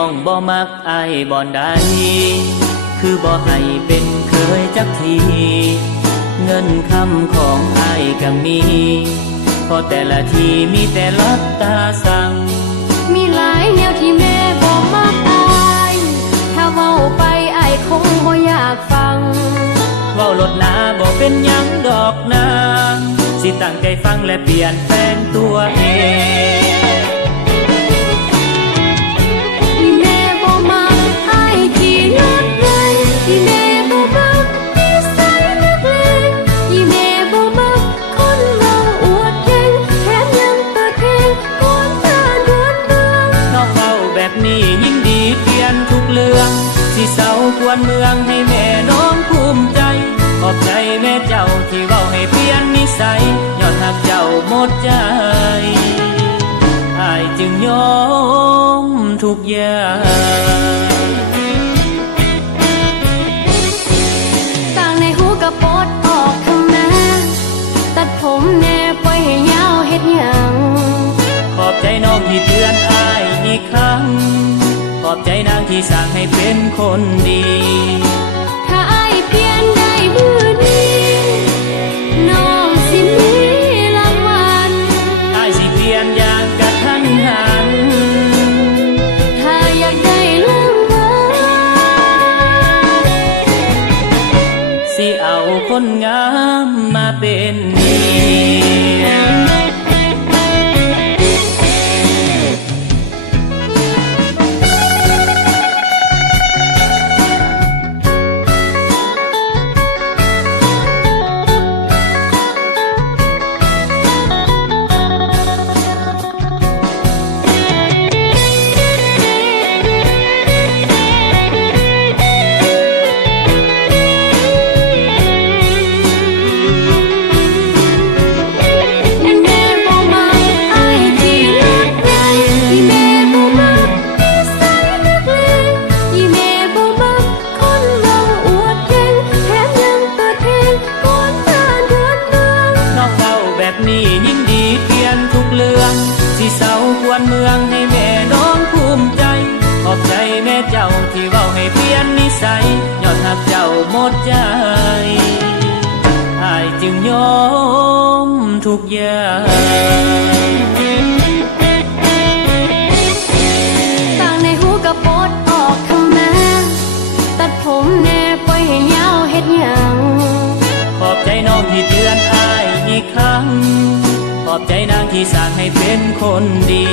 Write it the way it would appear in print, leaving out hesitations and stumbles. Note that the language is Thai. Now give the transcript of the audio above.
องบ่มักอายบ่อนใดคือบ่ให้เป็นเคยจักทีเงินคำของอายก็มีพอแต่ละทีมีแต่ลับตาสั่งมีหลายแนวที่แม่บ่มักอายถ้าเว้าไปอายคงบ่อยากฟังเว้าลดหนาบ่เป็นหยังดอกนาสิตั้งใจฟังและเปลี่ยนแปลงตัวเองที่แม่บ่มักอายขี้งอนไงที่แม่บ่มักนิสัยนักเลงที่แม่บ่มักคนเว้าอวดเก่งแถมยังเปิดเพลงก่อนหน้าเดือนเมืองน้องเว้าแบบนี้ยิ่งดีเปลี่ยนทุกเรื่องสิเศร้ากวนเมืองให้แม่น้องภูมิใจขอบใจแม่เจ้าที่เว้าให้เปลี่ยนนิสัยยอดหักเจ้าหมดใจอายจึงยอมทุกอย่างต่างในหูกระปดออกทำนาตัดผมแน่ปล่อยให้ยาวเฮ็ดหยังขอบใจน้องที่เตือนอายอีกครั้งขอบใจนางที่สั่งให้เป็นคนดีถ้าอายเปลี่ยนได้มือนี้น้องสิมีรางวัลอายสิเปลี่ยนอย่างกระทันหันถ้าอยากได้รางวัลสิเอาคนงามมาเป็นเมียนี่ยิ่งดีเปลี่ยนทุกเรื่องสิเศร้ากวนเมืองให้แม่น้องภูมิใจขอบใจแม่เจ้าที่เว้าให้เปลี่ยนนิสัยยอดหักเจ้าหมดใจอายจึงยอมทุกอย่างต่างในหูกระปดออกทำนาตัดผมแน่ปล่อยให้ยาวเฮ็ดหยังขอบใจน้องที่เตือนอายอีกครั้งขอบใจนางที่สั่งให้เป็นคนดี